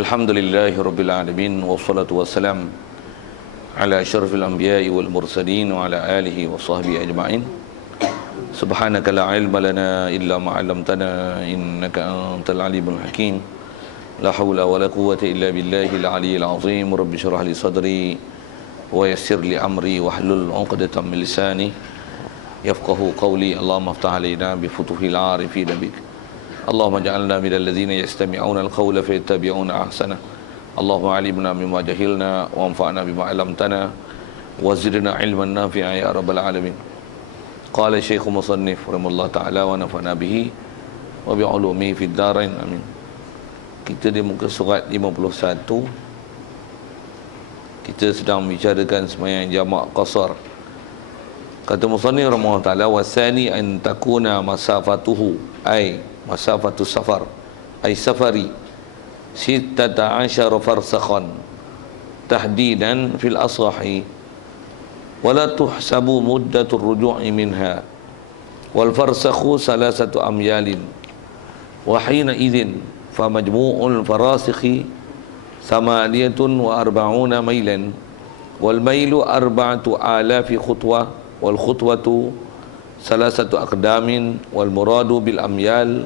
Alhamdulillahi Rabbil Alamin. Wassalatu wassalam ala asyrafil anbiya'i wal mursalin wa ala alihi wa sahbihi ajma'in. Subhanaka la ilma lana illa ma'alamtana innaka antal alimul hakim. La hawla wa la quwwata illa billahil aliyyil azim. Rabbi syrah li sadri wa yassir li amri wahlul 'uqdatam min lisani yafqahu qawli. Allahumma aftah alaina bi futuhil 'arifin bik. Allahumma ja'alna minal ladzina yastami'una al-qawla fayattabi'una ahsana. Allahumma 'allimna mimma jahilna wa anfa'na bima 'allamtana wa zidna 'ilman nafi'a ya rabbal alamin. Qala Syekh Musannif rahimahullah ta'ala wa nafa'na bihi wa bi 'ulumihi fid dharain amin. Kita di muka surat 51. Kita sedang membicarakan sembahyang jamak qasar. Kata musannif rahimahullah ta'ala, wasani an takuna masafatuhu ay masafatu safar ay safari 16 farsakhan tahdidan fil asahi wala tuhsabu muddatur ruju'i minha wal farsakhu 3 amyalin wa hina idhin famajmu'ul farasikhi 48 mailan wal mailu 4000 khutwah wal khutwatu 3 aqdamin wal muradu bil amyal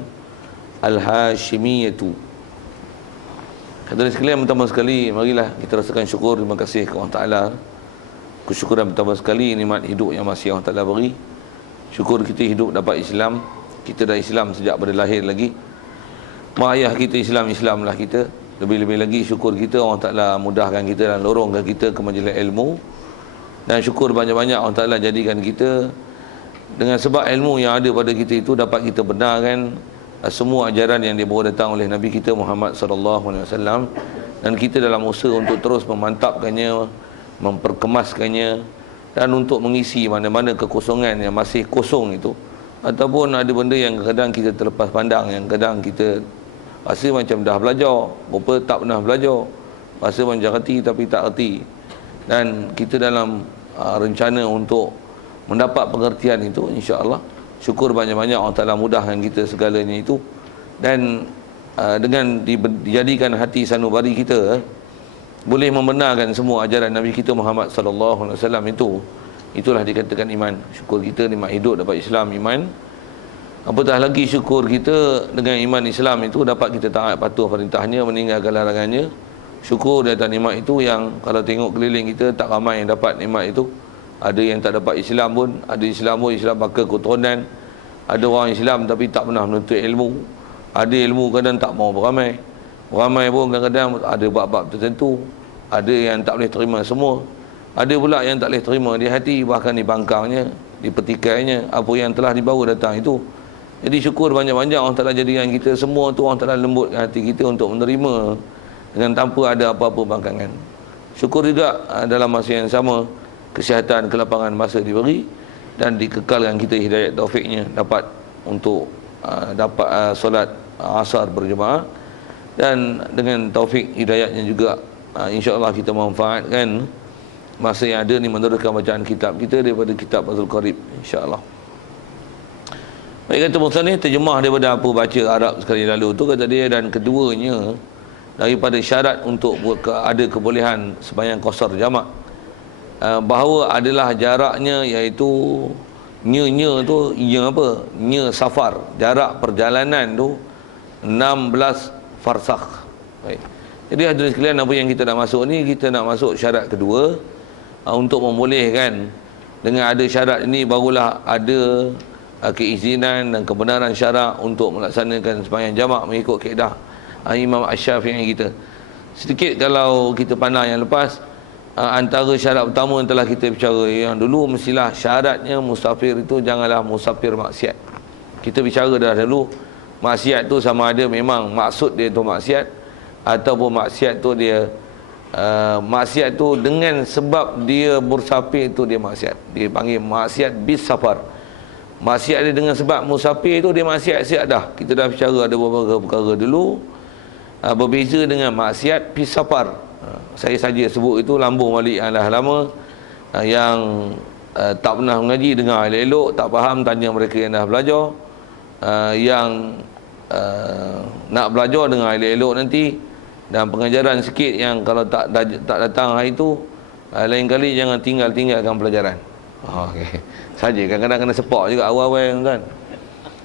al hashimiyatu. Hadirin sekalian, pertama sekali marilah kita rasakan syukur, terima kasih kepada Allah Taala. Kesyukuran pertama sekali nikmat hidup yang masih Allah Taala beri. Syukur kita hidup dapat Islam. Kita dah Islam sejak pada lahir lagi. Mak ayah kita Islamlah kita. Lebih-lebih lagi syukur kita Allah Taala mudahkan kita dan lorongkan kita ke majlis ilmu. Dan syukur banyak-banyak Allah Taala jadikan kita dengan sebab ilmu yang ada pada kita itu dapat kita benarkan semua ajaran yang dibawa datang oleh Nabi kita Muhammad sallallahu alaihi wasallam, dan kita dalam usaha untuk terus memantapkannya, memperkemaskannya, dan untuk mengisi mana-mana kekosongan yang masih kosong itu, ataupun ada benda yang kadang kita terlepas pandang, yang kadang kita rasa macam dah belajar, rupa tak pernah belajar, rasa macam reti tapi tak reti, dan kita dalam rencana untuk mendapat pengertian itu, insya-Allah syukur banyak-banyak Allah Ta'ala mudahkan kita segalanya itu. Dan dengan dijadikan hati sanubari kita boleh membenarkan semua ajaran Nabi kita Muhammad sallallahu alaihi wasallam itu, itulah dikatakan iman. Syukur kita nikmat hidup dapat Islam, iman. Apatah lagi syukur kita dengan iman Islam itu dapat kita taat patuh perintahnya, meninggalkan larangannya. Syukur di atas nikmat itu yang kalau tengok keliling kita tak ramai yang dapat nikmat itu. Ada yang tak dapat Islam pun, ada Islam pun Islam pakai keturunan. Ada orang Islam tapi tak pernah menuntut ilmu. Ada ilmu kadang tak mau beramai. Beramai pun kadang-kadang ada bab-bab tertentu. Ada yang tak boleh terima semua. Ada pula yang tak boleh terima di hati, bahkan di bangkangnya, di petikainya, apa yang telah dibawa datang itu. Jadi syukur banyak-banyak Allah Ta'ala jadikan kita semua tu Allah Ta'ala lembutkan hati kita untuk menerima dengan tanpa ada apa-apa bangkangan. Syukur juga dalam masa yang sama kesihatan, kelapangan masa diberi, dan dikekalkan kita hidayat taufiknya dapat untuk dapat solat asar berjemaah, dan dengan taufik hidayatnya juga insya-Allah kita memanfaatkan masa yang ada ni meneruskan bacaan kitab kita daripada kitab Fathul Qarib, insya-Allah. Baik, kata musannif terjemah daripada apa baca Arab sekali lalu tu, kata dia, dan keduanya daripada syarat untuk ada kebolehan sembahyang qasar jamak, bahawa adalah jaraknya, iaitu nya tu, nya apa? Nya safar, jarak perjalanan tu 16 farsakh. Baik. Jadi hadirin sekalian, apa yang kita nak masuk ni, kita nak masuk syarat kedua. Untuk membolehkan, dengan ada syarat ini barulah ada keizinan dan kebenaran syarak untuk melaksanakan sembahyang jamak mengikut kaedah Imam Asy-Syafi'i kita. Sedikit kalau kita pandang yang lepas, antara syarat pertama yang telah kita bicara yang dulu, mestilah syaratnya musafir itu janganlah musafir maksiat. Kita bicara dah dulu, maksiat tu sama ada memang maksud dia tu maksiat, ataupun maksiat tu dia maksiat tu dengan sebab dia bersafir itu dia maksiat. Dia panggil maksiat bis safar. Maksiat dia dengan sebab musafir itu dia maksiat dah. Kita dah bicara ada beberapa perkara dulu. Berbeza dengan maksiat bis safar. Saya saja sebut itu, lambung balik yang dah lama, yang tak pernah mengaji, dengar elok-elok, tak faham, tanya mereka yang dah belajar. Yang nak belajar dengan elok-elok nanti, Dan pengajaran sikit yang kalau tak datang hari tu, lain kali jangan tinggalkan pelajaran. Okey. Saja kadang-kadang kena sepak juga awal-awal kan.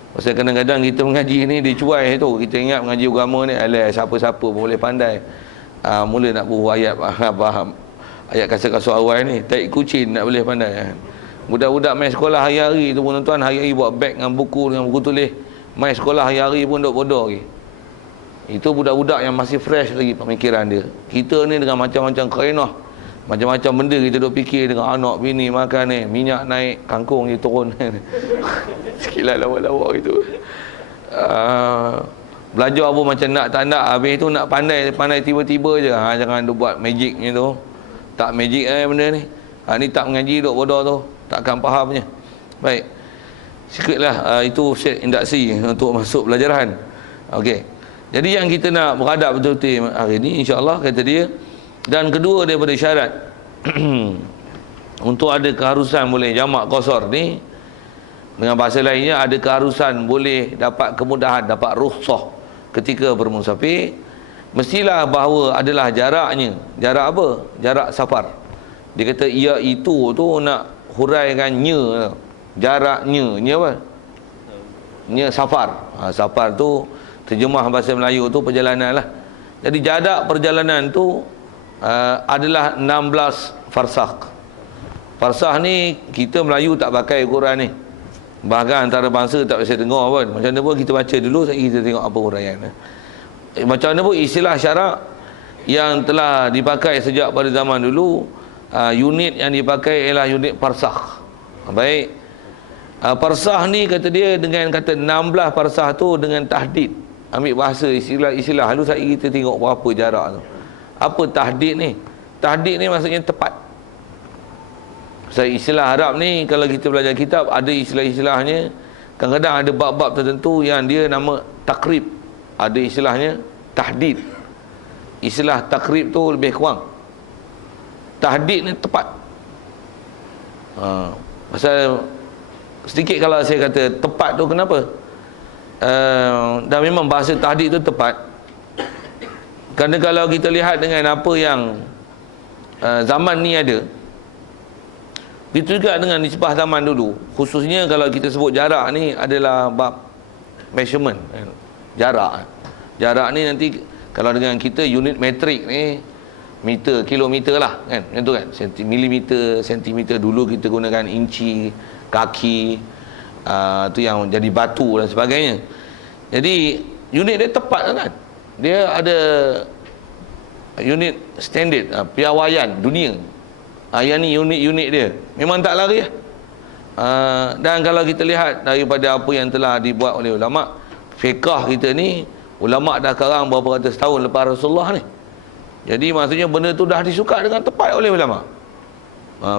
Pasal kadang-kadang kita mengaji ni dicuai tu. Kita ingat mengaji agama ni siapa-siapa pun boleh pandai. Mula nak bubuh ayat faham. Ayat kasar-kasar awal ni, taik kucing nak boleh pandai. Budak-budak main sekolah hari-hari tu pun tuan-tuan, hari-hari buat beg dengan buku tulis. Main sekolah hari-hari pun duk bodoh lagi. Itu budak-budak yang masih fresh lagi pemikiran dia. Kita ni dengan macam-macam kerenah, macam-macam benda kita duk fikir dengan anak bini makan ni, minyak naik, kangkung dia turun. Sikitlah lawak-lawak itu. Belajar pun macam nak tak nak, habis tu nak pandai tiba-tiba je. Jangan duk buat magic ni tu. Tak magic benda ni. Ni tak mengaji duk bodoh tu, takkan fahamnya. Baik. Sikitlah itu set induksi untuk masuk pelajaran. Okey. Jadi yang kita nak beradab betul-betul hari ni, insya-Allah kata dia. Dan kedua daripada syarat untuk ada keharusan boleh jamak qasar ni, dengan bahasa lainnya ada keharusan boleh dapat kemudahan, dapat rukhsah ketika bermusafir, mestilah bahawa adalah jaraknya. Jarak apa? Jarak safar. Dia kata iaitu tu nak huraikan nya, jaraknya, nya apa? Nya safar. Safar tu terjemah bahasa Melayu tu perjalanan lah. Jadi jarak perjalanan tu adalah 16 farsakh. Farsakh ni kita Melayu tak pakai ukuran ni. Bahkan antara bangsa tak biasa dengar pun. Macam mana pun kita baca dulu, kita tengok apa huraian. Macam mana pun istilah syarak yang telah dipakai sejak pada zaman dulu, unit yang dipakai ialah unit farsakh. Baik. Farsakh ni kata dia dengan kata 16 farsakh tu dengan tahdid. Ambil bahasa istilah lalu saya kita tengok berapa jarak tu. Apa tahdid ni? Tahdid ni maksudnya tepat. Saya istilah Arab ni kalau kita belajar kitab ada istilah-istilahnya. Kadang-kadang ada bab-bab tertentu yang dia nama takrib. Ada istilahnya tahdid. Istilah takrib tu lebih kurang. Tahdid ni tepat. Pasal sedikit kalau saya kata tepat tu kenapa? Dan memang bahasa tahdid tu tepat. Kerana kalau kita lihat dengan apa yang zaman ni ada, itu juga dengan nisbah zaman dulu. Khususnya kalau kita sebut jarak ni adalah bab measurement, jarak. Jarak ni nanti kalau dengan kita unit metrik ni meter, kilometer lah kan, macam tu kan, milimeter, sentimeter. Dulu kita gunakan inci, kaki, tu yang jadi batu dan sebagainya. Jadi unit dia tepat kan. Dia ada unit standard, piawaian dunia. Yang ni unit-unit dia memang tak lari lah. Dan kalau kita lihat daripada apa yang telah dibuat oleh ulama fiqh kita ni, ulama dah sekarang berapa ratus tahun lepas Rasulullah ni. Jadi maksudnya benda tu dah disuka dengan tepat oleh ulama.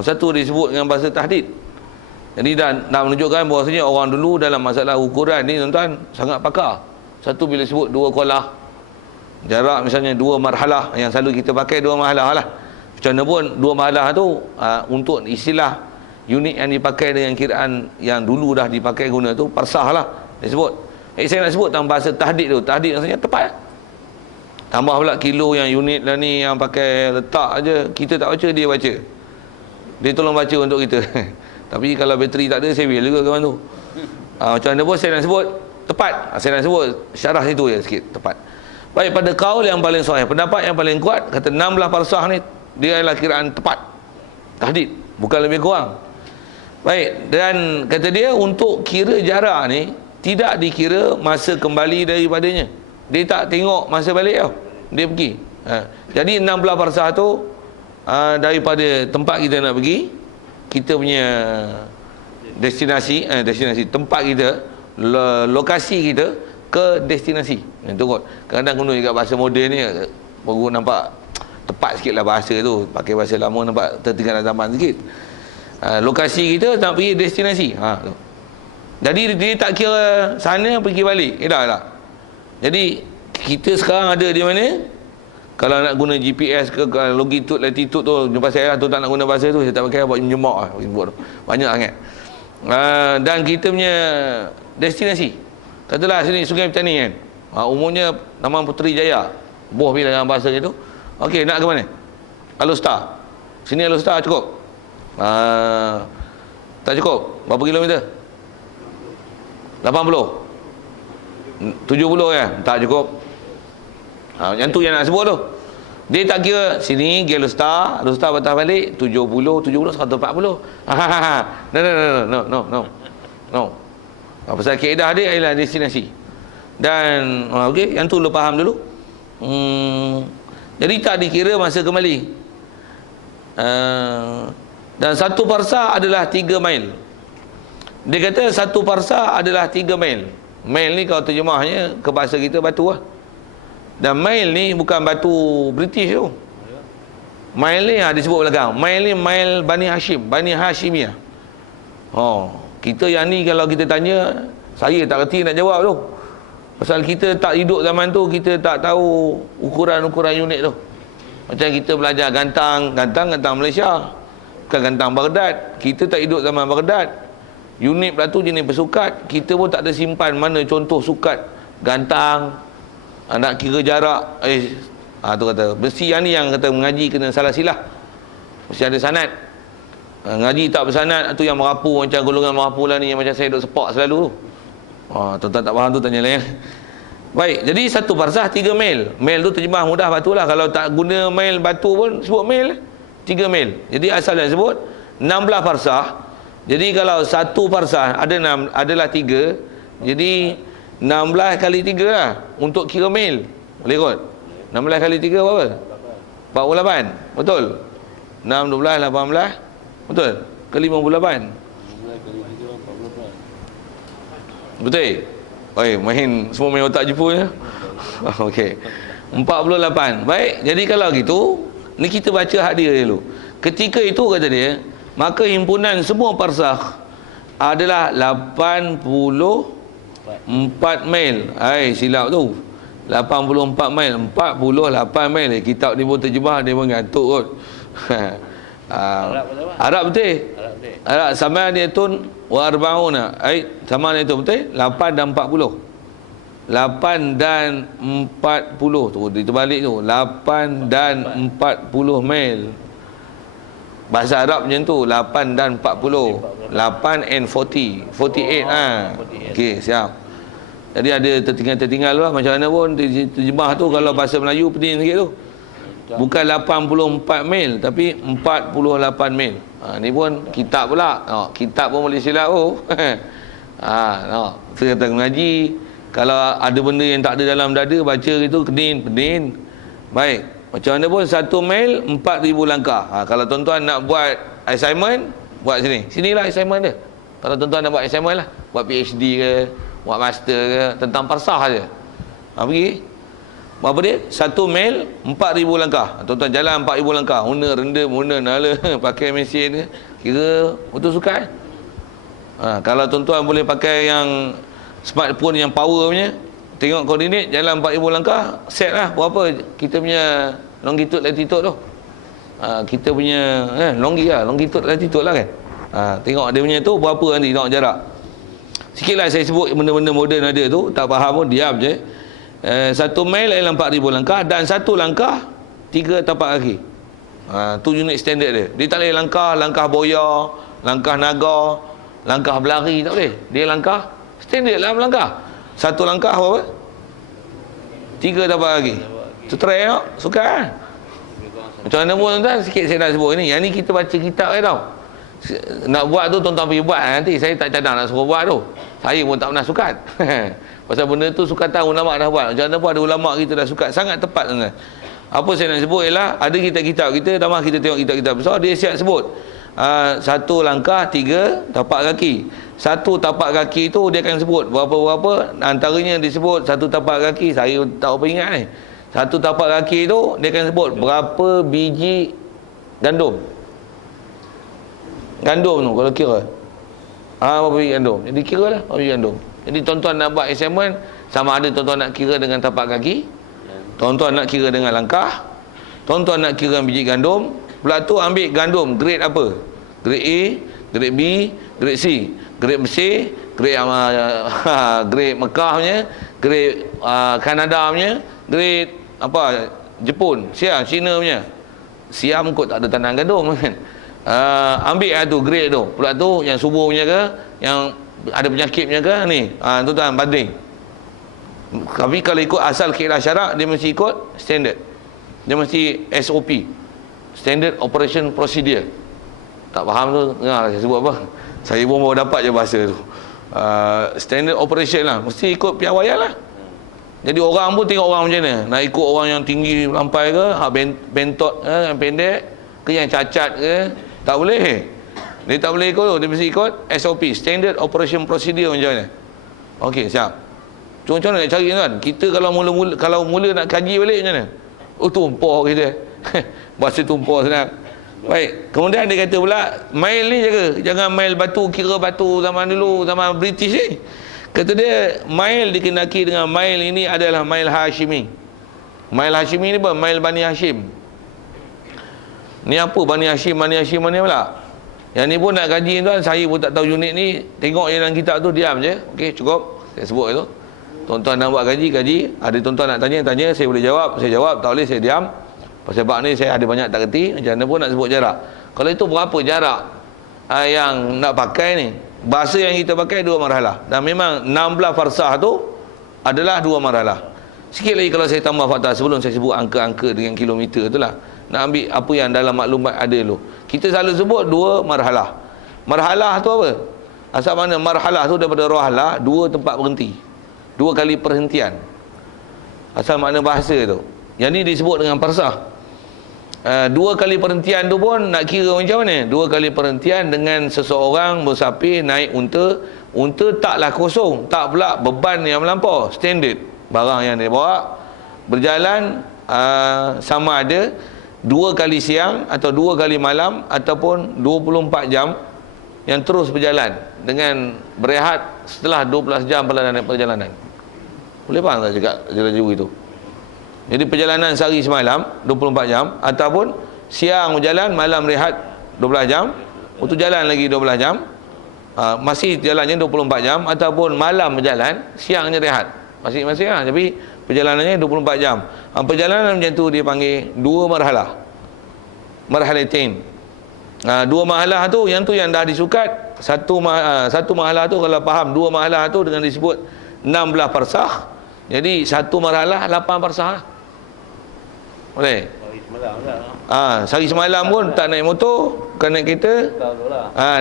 Satu disebut dengan bahasa tahdid. Jadi dah menunjukkan bahawasanya orang dulu dalam masalah ukuran ni tuan-tuan sangat pakar. Satu bila sebut 2 qalah, jarak misalnya 2 marhalah, yang selalu kita pakai 2 marhalah lah. Macam mana pun 2 marhalah tu untuk istilah unit yang dipakai dengan kiraan yang dulu dah dipakai guna tu parsah lah disebut. Saya nak sebut dalam bahasa tahdid tu. Tahdid maksudnya tepat. Tambah pula kilo yang unit lah ni yang pakai letak aja, kita tak baca, dia baca. Dia tolong baca untuk kita. Tapi kalau bateri tak ada, saya will juga kawan tu. Macam mana pun saya nak sebut tepat. Saya nak sebut syarah situ je sikit, tepat. Baik, pada kaul yang paling sahih, pendapat yang paling kuat kata 16 farsakh ni dia adalah kiraan tepat. Tahdid, bukan lebih kurang. Baik, dan kata dia untuk kira jarak ni tidak dikira masa kembali daripadanya. Dia tak tengok masa balik tau. Dia pergi. Jadi 16 farsakh tu daripada tempat kita nak pergi, kita punya destinasi, tempat kita, lokasi kita ke destinasi. Tengok, kadang-kadang guna juga bahasa moden ni baru nampak tepat sikit lah bahasa tu. Pakai bahasa lama nampak tertinggal zaman sikit. Lokasi kita nak pergi destinasi. Tu. Jadi dia tak kira sana pergi balik. Tak. Jadi kita sekarang ada di mana? Kalau nak guna GPS ke longitude, latitude tu, jumpa saya lah tu, tak nak guna bahasa tu, saya tak pakai, buat menyemak lah, banyak sangat. Dan kita punya destinasi, katalah sini Sungai Petani kan, umumnya Taman Puteri Jaya, Boh bila dalam bahasa gitu. Okey, nak ke mana? Alustar. Sini Alustar cukup? Tak cukup. Berapa kilometer? 80. 70 ya? Tak cukup. Yang tu yang nak sebut tu. Dia tak kira sini pergi Alustar patah balik 70, 140. No. Pasal kaedah dia ialah destinasi. Dan okey, yang tu lu faham dulu. Jadi tak dikira masa kembali. Dan satu parsa adalah 3 mil. Dia kata satu parsa adalah 3 mil. Mil ni kalau terjemahnya ke bahasa kita batu lah. Dan mil ni bukan batu British tu. Mil ni disebut belakang. Mil ni mil Bani Hashim, Bani Hashimiyah. Kita yang ni kalau kita tanya, saya tak kerti nak jawab tu. Pasal kita tak hidup zaman tu, kita tak tahu ukuran-ukuran unit tu. Macam kita belajar gantang Malaysia, bukan gantang Baghdad. Kita tak hidup zaman Baghdad. Unit pula tu jenis bersukat. Kita pun tak ada simpan mana contoh sukat gantang. Nak kira jarak. Tu kata besi yang ni yang kata mengaji kena salah silah. Mesti ada sanad. Ngaji tak bersanad tu yang merapu, macam golongan merapu lah ni, yang macam saya duk sepak selalu tu. Tuan-tuan tak faham tu tanya lain. Baik, jadi satu parsah 3 mil. Mil tu terjemah mudah batu lah. Kalau tak guna mil batu pun sebut mil, 3 mil. Jadi asal dia sebut 16 parsah. Jadi kalau satu parsah adalah 3, jadi 16 kali 3 lah untuk kira mil. Boleh kot? 16 kali 3 berapa? 48. Betul? 6, 12, 18. Betul? Ke 58. Betul? Main semua main otak Jepun ya. Okey. 48. Baik, jadi kalau gitu, ni kita baca hak dia dulu. Ketika itu kata dia, maka himpunan semua parsah adalah 84 mil. Silap tu. 84 mil, 48 mil. Kitab ni pun terjemah, dia pun ngantuk kot. Arab betul. Arab sama dia tun warbauna. Sama dia tu betul. 8 dan 40. 8 dan 40 tu dia terbalik tu. 8 dan 40 mil. Bahasa Arab macam tu, 8 dan 40. 8 and 40. 48 Okey, siap. Jadi ada tertinggal lah, macam mana pun terjemah tu kalau bahasa Melayu pening sikit tu. Bukan 84 mil tapi 48 mil. Ni pun kitab pula. Kitab pun boleh silap tu. Saya kata mengaji, kalau ada benda yang tak ada dalam dada, baca gitu pening. Baik. Macam mana pun 1 mil 4,000 langkah. Kalau tuan-tuan nak buat assignment, buat sini. Sinilah assignment dia. Kalau tuan-tuan nak buat assignment lah, buat PhD ke, buat master ke, tentang parsah saja. Pergi. Berapa dia? 1 mil 4,000 langkah. Tuan-tuan jalan 4,000 langkah. Una rendam, una nala, pakai mesin ke. Kira betul suka. Kalau tuan-tuan boleh pakai yang smartphone yang power punya, tengok koordinat, jalan 4,000 langkah, set lah berapa kita punya longitude latitude tu. Kita punya longitude latitude lah kan. Tengok dia punya tu berapa nanti, tengok jarak. Sikitlah saya sebut benda-benda moden ada tu, tak faham pun diam je. 1 mil ialah 4,000 langkah, dan 1 langkah 3 tapak kaki. Tu unit standard dia. Dia tak boleh langkah boya, langkah naga, langkah berlari, tak boleh. Dia langkah standard lah melangkah. 1 langkah berapa? 3 tapak kaki. Tu try tengok, suka kan? Macam mana pun tuan-tuan, sikit saya nak sebut ni. Yang ni kita baca kitab tau. Nak buat tu tuan-tuan pergi buat. Nanti saya tak cadang nak suruh buat tu. Saya pun tak pernah sukat. Pasal benda tu sukatan ulama' dah buat. Macam mana pun ada ulama' kita dah sukat. Sangat tepat tuan-tuan. Apa saya nak sebut ialah, ada kitab-kitab kita, tambah kita tengok kitab-kitab besar, dia siap sebut 1 langkah 3 tapak kaki. 1 tapak kaki tu dia akan sebut berapa-berapa. Antaranya disebut 1 tapak kaki, saya tak apa ingat ni. 1 tapak kaki tu dia akan sebut berapa biji gandum. Gandum tu kalau kira. Berapa biji gandum. Jadi kira lah berapa biji gandum. Jadi tuan-tuan nak buat assignment, sama ada tuan-tuan nak kira dengan tapak kaki, tuan-tuan nak kira dengan langkah, tuan-tuan nak kira biji gandum. Pula tu ambil gandum grade apa? Grade A, grade B, grade C. Grade Mesir, grade Mekah punya, grade Kanada punya, grade apa Jepun, siam Cina punya. Siam kot tak ada tanah gandum kan. Ambil lah tu grade tu. Pula tu yang subur punya ke, yang ada penyakit punya ke ni. Tuan-tuan banding. Tapi kalau ikut asal kaedah syarak, dia mesti ikut standard. Dia mesti SOP, Standard Operation Procedure. Tak faham tu, dengar saya sebut apa. Saya pun baru dapat je bahasa tu. Standard Operation lah, mesti ikut piawaian lah. Jadi orang pun tengok orang macam mana. Nak ikut orang yang tinggi lampai ke, bentot yang pendek ke, yang cacat ke, tak boleh. Dia tak boleh ikut tu, dia mesti ikut SOP, Standard Operation Procedure macam mana. Okey, siap. Macam mana nak cari kan? Kita kalau mula nak kaji balik macam mana? Oh, tumpah kita. Bahasa tumpah senang. Baik, kemudian dia kata pula, mail ni jaga, jangan mail batu, kira batu zaman dulu, zaman British ni. Kata dia, mail dikenaki dengan mail ini adalah mail Hashimi. Mail Hashimi ni apa? Mail Bani Hashim. Ni apa Bani Hashim ni pula? Yang ni pun nak kaji tuan, saya pun tak tahu unit ni. Tengok je dalam kitab tu, diam je. Okey, cukup. Saya sebut itu. Tuan-tuan nak buat kaji. Ada tuan-tuan nak tanya, saya boleh jawab. Saya jawab, tak boleh saya diam. Sebab ni saya ada banyak tak kerti. Macam mana pun nak sebut jarak. Kalau itu berapa jarak yang nak pakai ni? Bahasa yang kita pakai 2 marhalah. Dan memang 16 farsah tu adalah 2 marhalah. Sikit lagi kalau saya tambah fakta sebelum saya sebut angka-angka dengan kilometer tu lah. Nak ambil apa yang dalam maklumat ada dulu. Kita selalu sebut 2 marhalah. Marhalah tu apa? Asal mana marhalah tu daripada rohalah, 2 tempat berhenti. 2 kali perhentian. Asal makna bahasa tu. Yang ni disebut dengan farsah. 2 kali perhentian tu pun nak kira macam mana? 2 kali perhentian dengan seseorang bersapih naik unta. Unta taklah kosong, tak pula beban yang melampau, standard barang yang dia bawa. Berjalan sama ada 2 kali siang atau 2 kali malam ataupun 24 jam yang terus berjalan dengan berehat setelah 12 jam perjalanan. Boleh faham tak cakap jelaju itu? Jadi perjalanan sehari semalam 24 jam ataupun siang berjalan, malam rehat 12 jam, untuk jalan lagi 12 jam, masih jalannya 24 jam, ataupun malam berjalan, siangnya rehat. Masing-masing lah, tapi perjalanannya 24 jam. Perjalanan macam tu dia panggil 2 marhalah. Marhalatain. 2 marhalah tu yang dah disukat. Satu marhalah tu kalau faham 2 marhalah tu dengan disebut 16 farsah. Jadi 1 marhalah 8 farsah lah. Boleh? Sehari semalam pun tak naik motor, bukan naik kereta.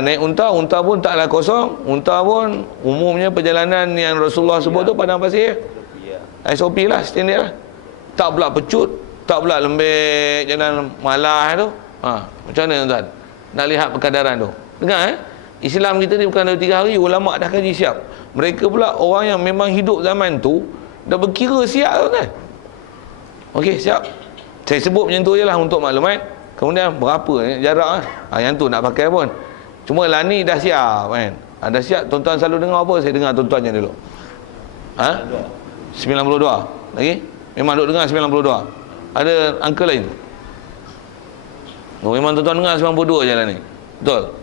Naik unta pun taklah kosong. Unta pun umumnya perjalanan yang Rasulullah sebut tu padang pasir. SOP lah, standard lah. Tak pula pecut, tak pula lembek jalan malah tu. Macam mana tuan? Nak lihat perkadaran tu. Dengar Islam kita ni bukan 2-3 hari, ulama dah kaji siap. Mereka pula orang yang memang hidup zaman tu dah berkira siap tuan. Okey, siap. Saya sebut macam tu je lah untuk maklumat. Kemudian berapa jarak yang tu nak pakai pun. Cuma lah ni dah siap kan. Dah siap. Tuan-tuan selalu dengar apa? Saya dengar tuan-tuan je dulu. 92 lagi? Memang duk dengar 92. Ada angka lain? Memang tuan-tuan dengar 92 je lah ni. Betul?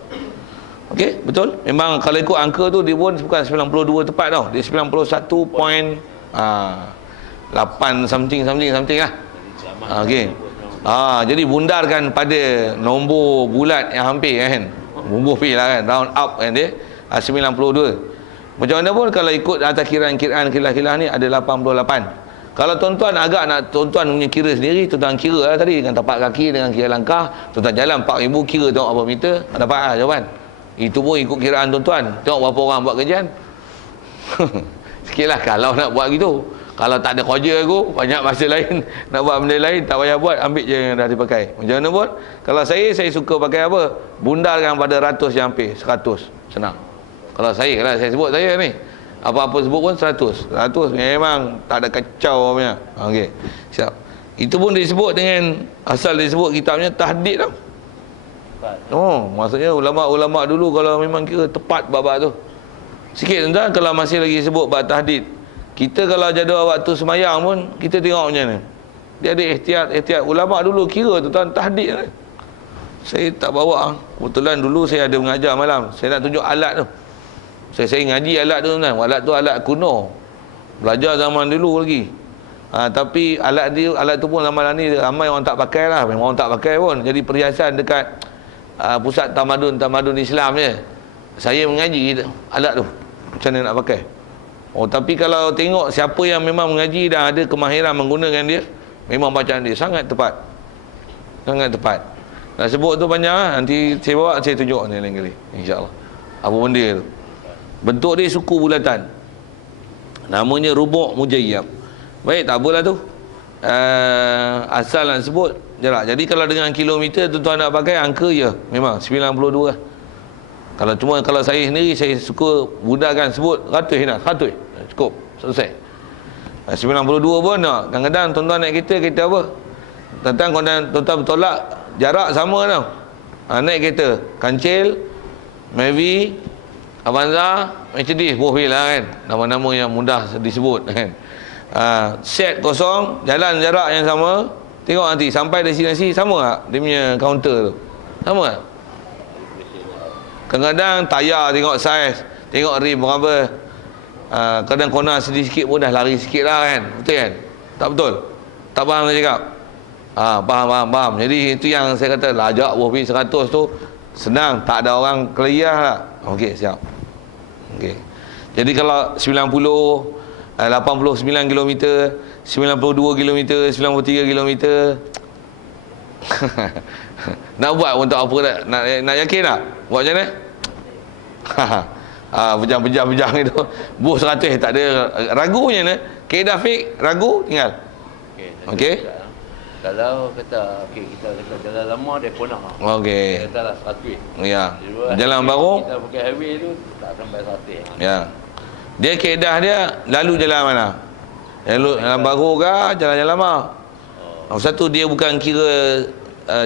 Okey, betul? Memang kalau ikut angka tu dia pun bukan 92 tepat tau. Dia 91.8 something lah. Okey. Jadi bundarkan pada nombor bulat yang hampir kan. Bumbuh pi lah kan, round up kan dia. 92. Macam mana pun kalau ikut atas kiraan kilah-kilah ni ada 88. Kalau tuan-tuan agak nak tuan-tuan punya kira sendiri, tuan-tuan kira lah tadi dengan tapak kaki, dengan kira langkah, tuan-tuan jalan 4,000 kira tengok berapa meter, dapat lah jawapan. Itu pun ikut kiraan tuan-tuan. Tengok berapa orang buat kerjaan. Sikitlah kalau nak buat gitu. Kalau tak ada kerja aku, banyak masa lain nak buat benda lain, tak payah buat, ambil je yang dah dipakai. Macam mana pun, kalau saya suka pakai apa? Bundarkan pada ratus yang hampir, 100. Senang. Kalau saya sebut saya ni. Apa-apa sebut pun 100. 100 memang tak ada kacau punya. Okey. Siap. Itu pun disebut dengan asal disebut kitabnya tahdid tau. Maksudnya ulama-ulama dulu kalau memang kira tepat bab tu. Sikit tuan kalau masih lagi sebut bab tahdid. Kita kalau jadual waktu semayang pun kita tengok macam mana. Dia ada ihtiyat. Ulama dulu kira tuan tahdid ni. Saya tak bawa. Kebetulan dulu saya ada mengajar malam. Saya nak tunjuk alat tu. Saya ngaji alat tu tuan. Alat tu alat kuno. Belajar zaman dulu lagi. Tapi alat tu pun lama ni ramai orang tak pakai lah. Memang orang tak pakai pun. Jadi perhiasan dekat pusat tamadun Islam je. Saya mengaji alat tu. Macam mana nak pakai. Tapi kalau tengok siapa yang memang mengaji dan ada kemahiran menggunakan dia, memang bacaan dia sangat tepat. Sangat tepat. Nak sebut tu banyak lah. Nanti saya bawa, saya tunjuk ni lain kali, InsyaAllah. Apa benda tu. Bentuk dia suku bulatan. Namanya rubu' mujayyab. Baik, tak apalah tu. Asal nak sebut jarak. Jadi kalau dengan kilometer tuan-tuan nak pakai, angka je. Memang 92 lah. Kalau saya sendiri, saya suka budakkan sebut 100 nak. 100. Cukup. Selesai. 92 pun nak. Kadang-kadang tuan-tuan naik kereta apa? Tentang tuan-tuan bertolak, jarak sama tau. Naik kereta. Kancil, Mavi, Avanza, Mercedes, boleh lah kan. Nama-nama yang mudah disebut kan. Set kosong, jalan jarak yang sama. Tengok nanti sampai destinasi sama tak dia punya counter tu? Sama tak? Kadang-kadang tayar tengok saiz, tengok rim berapa. Kadang kona sedikit pun dah lari sikit lah kan. Betul kan? Tak betul? Tak faham saya cakap? Faham. Jadi itu yang saya kata lajak buah 100 tu senang, tak ada orang keliyah lah. Okey, siap. Okey. Jadi kalau 89 km, 92 km, 93 km nak buat untuk apa tak? Nak yakin tak? Buat macam mana? Pejam itu. Buh 100 tak ada. Ragu macam mana? Kaedah fik, ragu tinggal. Okey. Kalau kita kata jalan lama dia punah. Okey. Kata lah 100. Ya. Jalan baru kita pakai highway tu tak sampai 100. Ya. Dia kaedah dia lalu jalan mana? Jalan baru ke jalan lama? Satu dia bukan kira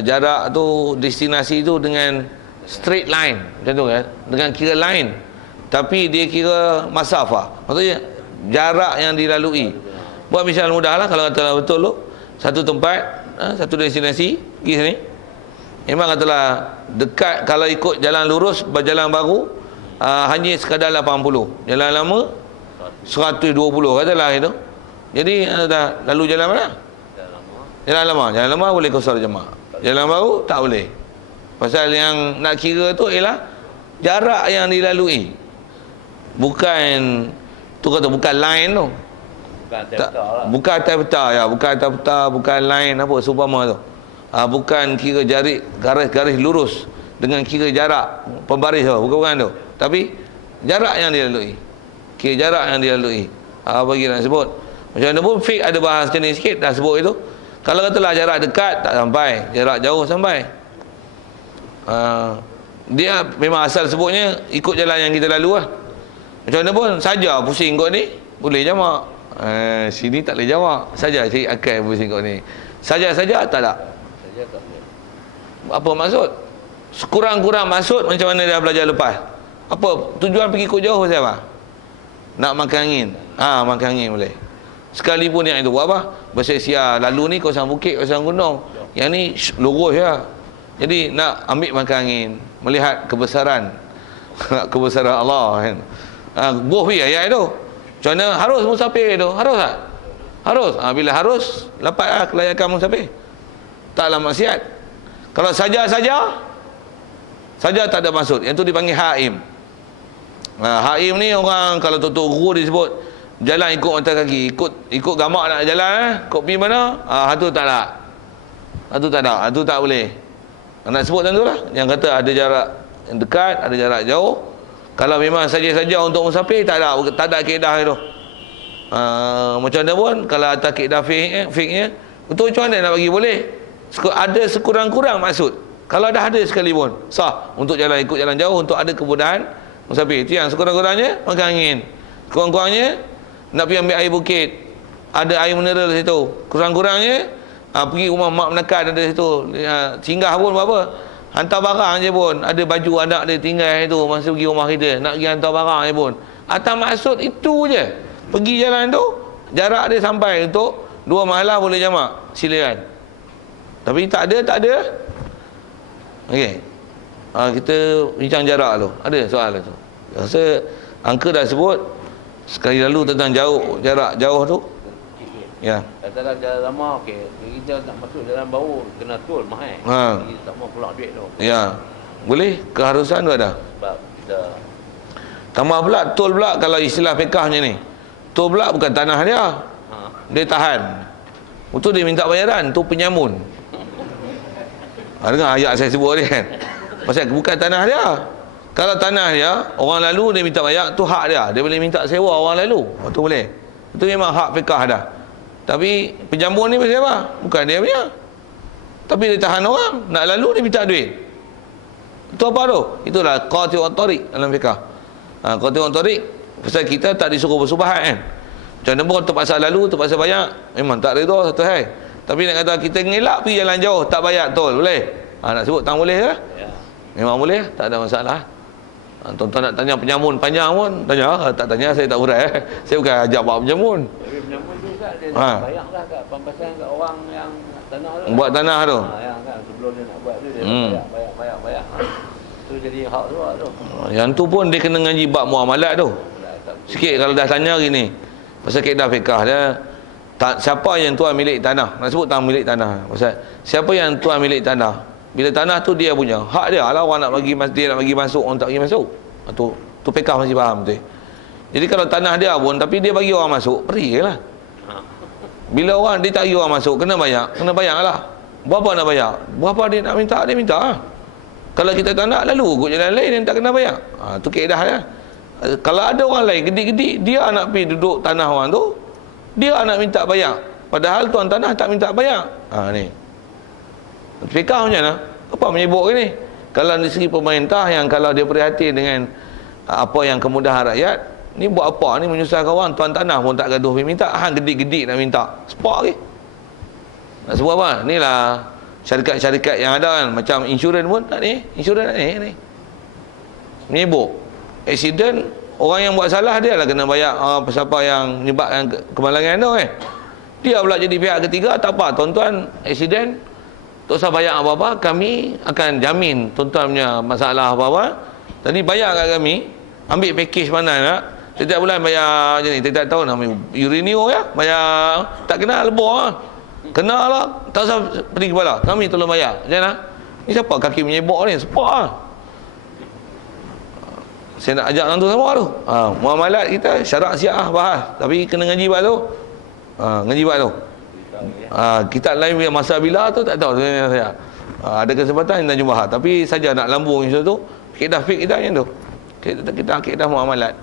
jarak tu, destinasi tu dengan straight line macam tu kan, dengan kira line, tapi dia kira masafah, maksudnya jarak yang dilalui. Buat misal mudah lah, kalau katalah betul tu satu tempat, satu destinasi pergi sini, memang katalah dekat, kalau ikut jalan lurus berjalan baru hanya sekadar 80, jalan lama 120 katalah itu. Jadi dah lalu jalan mana? Jalan lama boleh qasar jemaah. Jalan baru tak boleh. Pasal yang nak kira tu ialah jarak yang dilalui. Bukan tu kata bukan line tu. Bukan atas peta ya, bukan atas peta, bukan line apa seumpama tu. Bukan kira garis lurus dengan kira jarak pembaris tu, bukan tu. Tapi jarak yang dilalui. Kira jarak yang dilalui. Bagi nak sebut. Macam mana pun fik ada bahas jenis sikit dah sebut itu. Kalau katalah jarak dekat tak sampai, jarak jauh sampai. Dia memang asal sebutnya ikut jalan yang kita lalu lah. Macam mana pun saja pusing kau ni boleh jamak. Sini tak boleh jamak. Saja cari akal pusing kau ni. Saja-saja tak tak. Saja tak boleh. Apa maksud? Sekurang-kurang maksud macam mana dia belajar lepas. Apa tujuan pergi ikut jauh pasal apa? Nak makan angin. Makan angin boleh. Sekalipun yang itu buat apa? Bersia-sia lalu ni kawasan bukit, kawasan gunung. Yang ni lurus ya. Jadi nak ambil makan angin, melihat kebesaran kebesaran Allah kan. Buah ayat itu. Macam mana harus musafir itu? Harus tak? Harus. Bila harus, lepaslah kelayakan musafir. Taklah maksiat. Kalau saja tak ada maksud. Yang tu dipanggil haim. Haim ni orang kalau tok guru disebut jalan ikut mata kaki, ikut gamak nak jalan ikut pergi mana? Hatu tak nak. Hatu tak nak. Hatu tak boleh. Nak sebut tentu lah. Yang kata ada jarak yang dekat, ada jarak jauh. Kalau memang saja-saja untuk musafir tak ada kaedah itu. Macam mana pun kalau atas kaedah fiknya, betul macam mana nak bagi boleh? Ada sekurang-kurang maksud. Kalau dah ada sekalipun sah untuk jalan ikut jalan jauh, untuk ada kemudahan musafir. Itu yang sekurang-kurangnya makan angin. Kurang-kurangnya nak pergi ambil air bukit, ada air mineral di situ. Kurang-kurangnya pergi rumah mak menekan ada di situ. Singgah pun apa, hantar barang je pun. Ada baju anak dia tinggal itu masa pergi rumah kita, nak pergi hantar barang je pun. Atas maksud itu je. Pergi jalan tu, jarak dia sampai untuk 2 mahalah boleh jamak, silakan. Tapi tak ada. Okey. Kita bincang jarak tu. Ada soal tu. Rasa angka dah sebut. Sekali lalu tentang jarak jauh tu. Ya. Katakan jalan lama, okey. Kita nak masuk jalan baru, kena tol mahal. Kita tak mau keluar duit tu. Ya. Boleh? Keharusan tu ada. Sebab kita Tambah pula tol pula kalau istilah fiqahnya ni. Tol pula bukan tanah dia. Dia tahan. Betul dia minta bayaran, tu penyamun. Dengar ayat saya sebut ni kan. Pasal bukan tanah dia. Kalau tanah dia, orang lalu dia minta bayar, tu hak dia. Dia boleh minta sewa orang lalu. Tu boleh. Itu memang hak fiqah dah. Tapi penjamun ni pasal apa? Bukan dia punya. Tapi dia tahan orang, nak lalu dia minta duit. Itu apa tu? Itulah qati'ut tariq dalam fiqah. Qati'ut tariq, pasal kita tak disuruh bersubahat kan. Macam mana pun terpaksa lalu, terpaksa bayar, memang tak reda satu hal. Tapi nak kata kita ngelak pergi jalan jauh tak bayar tol, boleh? Nak sebut tak boleh ke? Ya. Memang boleh, tak ada masalah. Tuan-tuan nak tanya penyamun panjang pun tanya, tak tanya saya tak urai. Saya bukan ajak buat penyamun. Tapi penyamun tu kan dia nak bayarlah kat pampasan kat orang yang tanah tu. Buat tanah tu. Yang kan sebelum dia nak buat tu dia bayar. Tu jadi hak tu lah tu. Yang tu pun dia kena ngaji bab muamalat tu. Sikit kalau dah tanya gini. Pasal kaedah fiqah dia, siapa yang tuan milik tanah? Nak sebut tanah milik tanah. Pasal siapa yang tuan milik tanah? Bila tanah tu dia punya, hak dia lah. Orang nak bagi dia nak bagi masuk, orang tak bagi masuk. Tu fiqah masih faham tu. Jadi kalau tanah dia pun tapi dia bagi orang masuk, perilah. Bila orang dia tak bagi orang masuk, kena bayarlah. Berapa nak bayar? Berapa dia nak minta, dia minta. Kalau kita tak nak, lalu ikut jalan lain yang tak kena bayar. Tu kaedah dia. Kalau ada orang lain gedik-gedik, dia nak pergi duduk tanah orang tu, dia nak minta bayar. Padahal tuan tanah tak minta bayar. Ni. Fiqah macam mana? Apa menyebut ni? Kalau dari segi pemerintah yang kalau dia prihatin dengan apa yang kemudahan rakyat, ni buat apa ni menyusahkan orang, tuan tanah pun tak gaduh minta, hang gedik-gedik nak minta. Sepak ke? Nak sebut apa? Inilah syarikat-syarikat yang ada kan, macam insurans pun tak ni, insurans tak ni. Menyebut aksiden, orang yang buat salah dia lah kena bayar siapa yang menyebabkan kemalangan tu kan. Dia pula jadi pihak ketiga, tak apa tuan-tuan aksiden tak usah bayar apa-apa, kami akan jamin tuan-tuan punya masalah apa-apa. Tadi bayar kat kami, ambil package mana nak, setiap bulan bayar macam ni, setiap tahun ambil renew ya, bayar tak kena lebih lah. Kena lah, tak usah pedih kepala, kami tolong bayar. Macam mana? Ni siapa kaki menyebok ni? Sepak lah. Saya nak ajak orang tu sama tu. Muamalat kita syarak syiah bahas, tapi kena ngaji bab tu. Ngaji bab tu. Kita lain masa bila tu tak tahu saya. Ada kesempatan kita jumpa, tapi saja nak lambung isu tu, kaedah fiqh kita yang tu. Kita kaedah muamalat.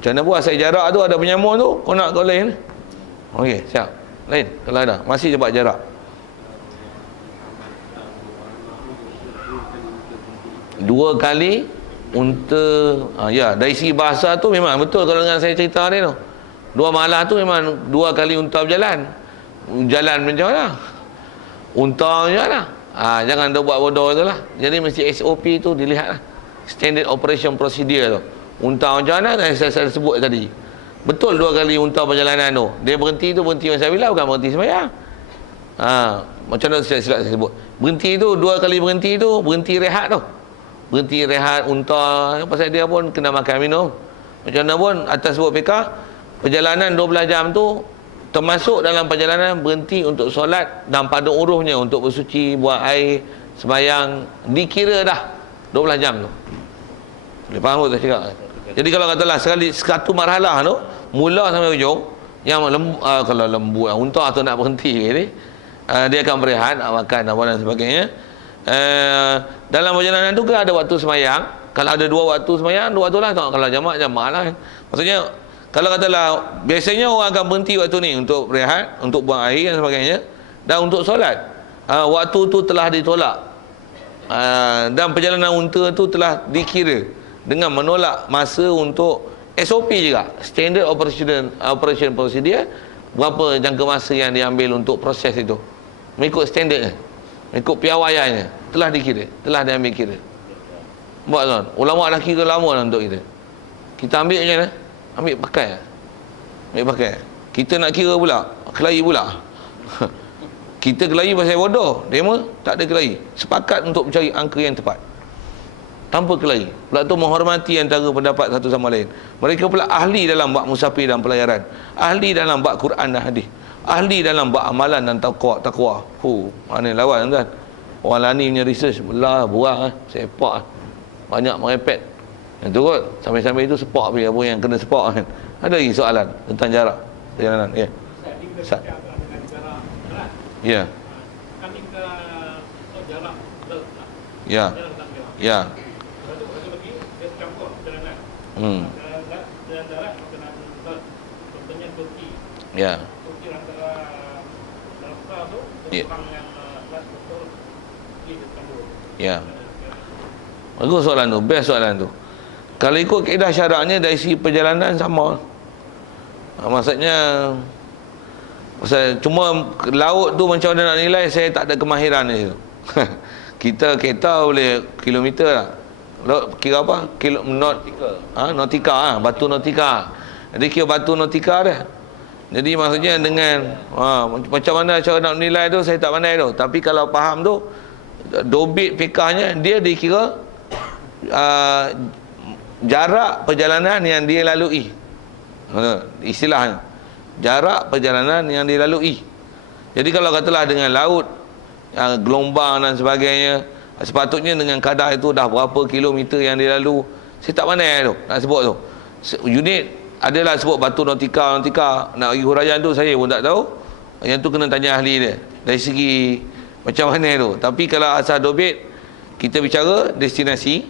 Macam mana buat saya jarak tu ada penyamun tu, kau nak kau lain. Okey, siap. Lain kalau ada, masih cepat jarak. Dua kali unta, ya, dari segi bahasa tu memang betul kalau dengan saya cerita ni tu. Dua malah tu memang dua kali unta berjalan. Jalan macam mana? Unta macam mana? Jangan dah buat bodoh tu lah. Jadi mesti SOP tu dilihat lah. Standard Operation Procedure tu. Unta macam mana saya sebut tadi. Betul dua kali unta perjalanan tu. Dia berhenti tu berhenti masa bila, bukan berhenti sembahyang. Macam mana silap saya sebut. Berhenti tu, dua kali berhenti tu, berhenti rehat tu. Berhenti rehat unta, pasal dia pun kena makan minum. Macam mana pun atas sebut fiqah, perjalanan 12 jam tu termasuk dalam perjalanan berhenti untuk solat dan pada uruhnya untuk bersuci, buat air, sembahyang, dikira dah 12 jam tu. Boleh faham tak cakap? Jadi kalau katalah sekali satu marhalah tu mula sampai hujung, yang kalau lembu unta tu nak berhenti ni, dia akan berehat, nak makan apa dan sebagainya. Dalam perjalanan tu kan ada waktu sembahyang. Kalau ada dua waktu sembahyang, dua waktu lah. Kalau jamak lah kan. Maksudnya kalau katalah biasanya orang akan berhenti waktu ni untuk berehat, untuk buang air dan sebagainya, dan untuk solat. Waktu tu telah ditolak. Dan perjalanan unta tu telah dikira dengan menolak masa untuk SOP juga, Standard Operation Procedure, berapa jangka masa yang diambil untuk proses itu, mengikut standardnya, mengikut piawaiannya, telah dikira, telah diambil kira. Buat tuan, ulama dah kira lama dah untuk kita. Kita ambil macam mana? Ambil pakai. Ambil pakai. Kita nak kira pula, kelahi pula. Kita kelahi pasal bodoh, demo tak ada kelahi. Sepakat untuk mencari angka yang tepat, tanpa kelahi. Pula tu menghormati antara pendapat satu sama lain. Mereka pula ahli dalam bab musafir dan pelayaran, ahli dalam bab Quran dan hadis. ahli dalam amalan dan takwa. Mana lawan tuan? Orang lani punya research belah buang sepak banyak merepet. Yang tu kot sampai-sampai itu sepak apa yang kena sepak kan. Ada lagi soalan tentang jarak perjalanan? Ya. Ya. Kami ke jarak ya. Ya. Contohnya Turki. Ya. Turki antara Rafah tu orang yang betul di Istanbul. Ya. Bagus soalan tu, best soalan tu. Kalau ikut kaedah syaraknya dari segi perjalanan sama. Maksudnya cuma laut tu macam mana nak nilai, saya tak ada kemahiran di situ. Kita kereta boleh kilometer lah. Kira apa? Nautika. Batu nautika. Jadi kira batu nautika dah. Jadi maksudnya dengan macam mana cara nak menilai tu saya tak pandai tu. Tapi kalau faham tu dobit fikahnya dia dikira jarak perjalanan yang dia lalui. Istilahnya jarak perjalanan yang dilalui. Jadi kalau katalah dengan laut, gelombang dan sebagainya, sepatutnya dengan kadar itu dah berapa kilometer yang dilalu. Saya tak pandai tu nak sebut tu. Unit adalah sebut batu nautika. Nak bagi huraian tu saya pun tak tahu. Yang tu kena tanya ahli dia dari segi macam mana tu. Tapi kalau asal dobit, kita bicara destinasi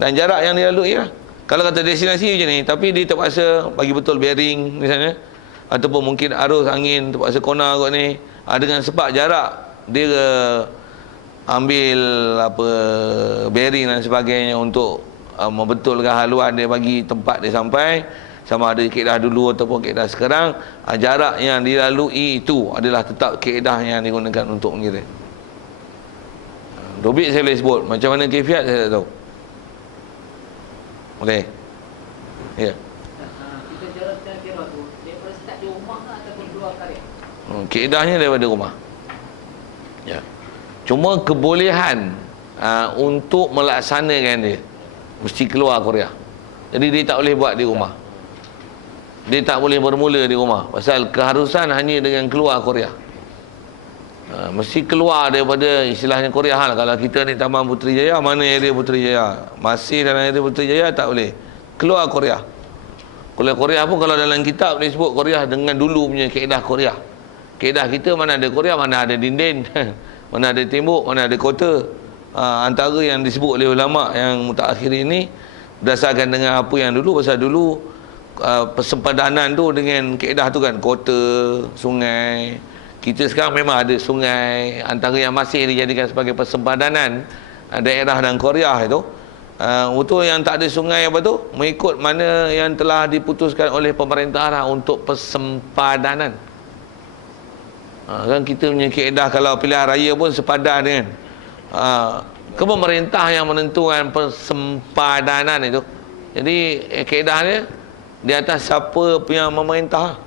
dan jarak yang dilalui lah. Kalau kata destinasi macam ni, tapi dia terpaksa bagi betul bearing misalnya, ataupun mungkin arus angin terpaksa kona kot ni, dengan sebab jarak dia ambil bearing dan sebagainya untuk membetulkan haluan dia bagi tempat dia sampai, sama ada kaedah dulu ataupun kaedah sekarang, jarak yang dilalui itu adalah tetap kaedah yang digunakan untuk mengira. Dobit saya boleh sebut, macam mana kaifiat saya tak tahu. Boleh? Ya. Kita jarak kira tu daripada start di rumah ataupun keluar karya? Kaedahnya daripada rumah. Ya. Cuma kebolehan untuk melaksanakan dia mesti keluar Korea. Jadi dia tak boleh buat di rumah. Dia tak boleh bermula di rumah. Pasal keharusan hanya dengan keluar Korea. Mesti keluar daripada istilahnya Korea lah. Kalau kita ni Taman Putrajaya, mana area Putrajaya? Masih dalam area Putrajaya tak boleh. Keluar Korea. Kalau Korea pun kalau dalam kitab dia sebut Korea dengan dulu punya kaedah Korea. Kaedah kita mana ada Korea, mana ada dinding, mana ada tembok, mana ada kota. Antara yang disebut oleh ulama yang mutakhir ini berdasarkan dengan apa yang dulu, pasal dulu persempadanan tu dengan kaedah tu kan, kota, sungai. Kita sekarang memang ada sungai, antara yang masih dijadikan sebagai persempadanan daerah dan Korea itu. Untuk yang tak ada sungai apa tu, mengikut mana yang telah diputuskan oleh pemerintah lah untuk persempadanan. Kan kita punya kaedah kalau pilihan raya pun sepadan kan. Ke pemerintah yang menentukan persempadanan itu. Jadi kaedahnya di atas siapa punya memerintah.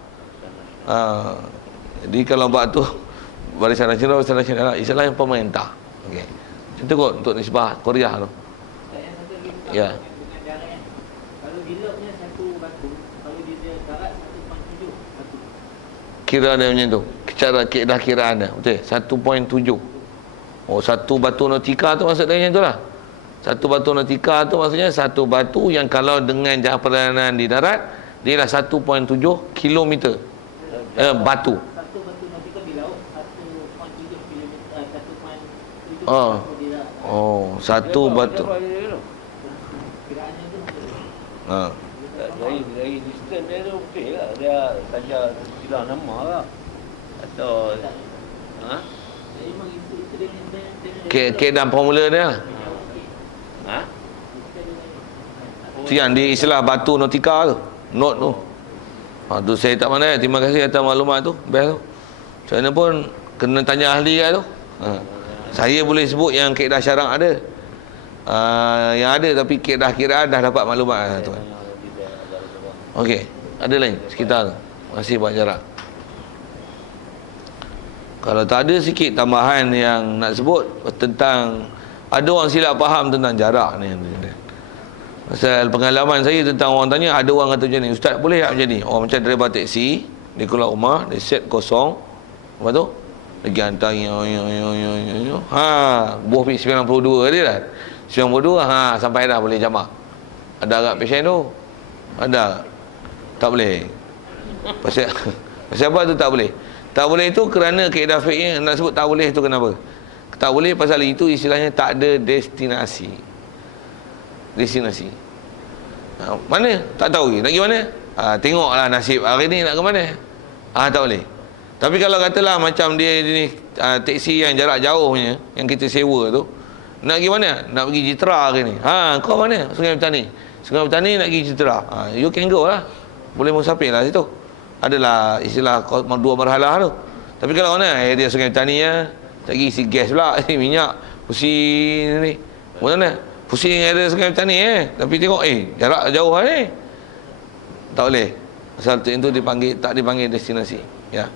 Jadi kalau buat tu Barisan Nasional Islam yang pemerintah. Okey. Itu kot untuk nisbah Korea tu. Ya. Kalau bila punya satu batu, kalau dia darat 1.7 batu. Kira dia macam tu. Cara kaedah kiraan dia. Betul. 1.7. Oh, satu batu nautika tu maksudnya macam tu lah. Satu batu nautika tu maksudnya satu batu yang kalau dengan jarak perjalanan di darat, dia lah 1.7 kilometer. Batu. Satu batu nautika di laut 1.7 kilometer, 1.7 Oh, satu batu. kiraannya tu. Dari distance dia tu okey lah. Dia saja silap nama lah. Atau Jadi memang itu dengan Kaedah formula dia lah. Tu yang di istilah batu nautika tu, note tu. Tu saya tak pandai. Terima kasih atas maklumat tu. Best tu. Macam mana pun kena tanya ahli kan tu. Saya boleh sebut yang kaedah syarak ada. Yang ada, tapi kaedah kiraan dah dapat maklumat tu. Okey, ada lain sekitar tu. Masih buat jarak. Kalau tak ada sikit tambahan yang nak sebut tentang, ada orang silap faham tentang jarak ni. Pasal pengalaman saya tentang orang tanya, ada orang kata macam ni, Ustaz boleh tak macam ni? Orang macam driver taksi, Dia keluar rumah, dia set kosong. Lepas tu lagi hantar buah 92 dia dah. 92 sampai dah boleh jamak. Ada agak pasien tu? Ada. Tak boleh. Pasal apa tu tak boleh? Tak boleh itu kerana kaedah fiqhnya nak sebut tak boleh tu kenapa? Tak boleh pasal itu istilahnya tak ada destinasi. Mana? Tak tahu lagi. Nak pergi mana? Tengoklah nasib hari ni nak ke mana. Tak boleh. Tapi kalau katalah macam dia ni teksi yang jarak jauhnya yang kita sewa tu, nak pergi mana? Nak pergi Jitra hari ni. Kau mana? Sungai Petani. Sungai Petani nak pergi Jitra. You can go lah. Boleh musafir lah situ. Adalah istilah dua marhalah tu. Tapi kalau mana? Dia Sungai Petani ya. Tak pergi isi gas pula, isi minyak, pusing ni. Mana? Pusing ada Sungai Petani Tapi tengok jarak jauh lah ni. Tak boleh. Pasal itu tak dipanggil destinasi. Ya.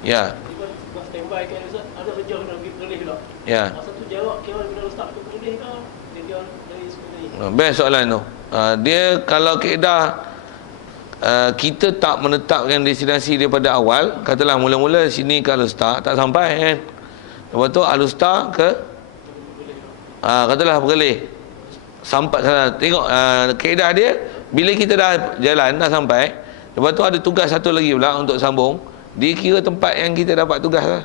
Ya. Ya. Best soalan tu. Dia kalau kaedah kita tak menetapkan destinasi daripada awal, katalah mula-mula sini ke Al-Ustaz tak sampai kan. Lepas tu Al-Ustaz ke katalah Perlis. Sampai tengok kaedah dia bila kita dah jalan dah sampai, lepas tu ada tugas satu lagi pula untuk sambung. Dia kira tempat yang kita dapat tugas lah.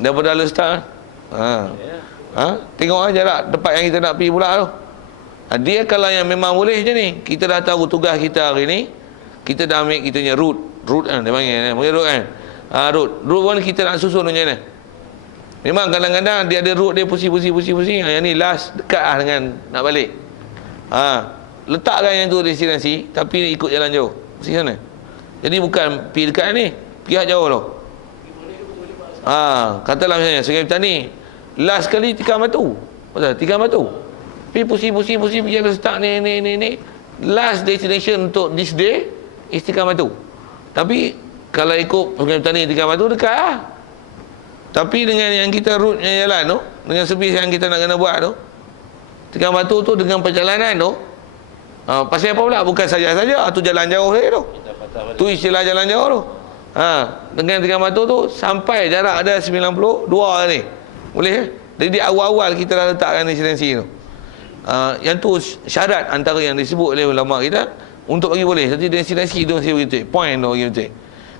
Daripada Al-Ustaz. Tengok jarak tempat yang kita nak pergi pula tu. Dia kalau yang memang boleh je ni, kita dah tahu tugas kita hari ni, kita dah ambil kita punya route kan dia panggil route kan. Route pun kita nak susun macam mana. Memang kadang-kadang dia ada route dia pusing. Yang ni last dekat lah dengan nak balik. Letakkan yang tu destinasi tapi ikut jalan jauh. Pusing sana. Jadi bukan pergi dekat ni, pergi jauh tu. Katalah misalnya Sungai Petani, last kali Tikam Batu. Betul, Tikam Batu. Pergi pusing pergi ada start ni. Last destination untuk this day is Tikam Batu. Tapi kalau ikut Sungai Petani Tikam Batu dekat lah. Tapi dengan yang kita route yang jalan tu, dengan servis yang kita nak kena buat tu, Tikam Batu tu dengan perjalanan tu, pasal apa pula? Bukan saja-saja tu jalan jauh saja tu. Tu istilah jalan jauh tu. Dengan Tikam Batu tu sampai jarak ada 92 ni. Boleh Jadi awal-awal kita dah letakkan destinasi tu. Yang tu syarat antara yang disebut oleh ulama kita untuk bagi boleh. Jadi destinasi tu saya begitu. Point tu begitu.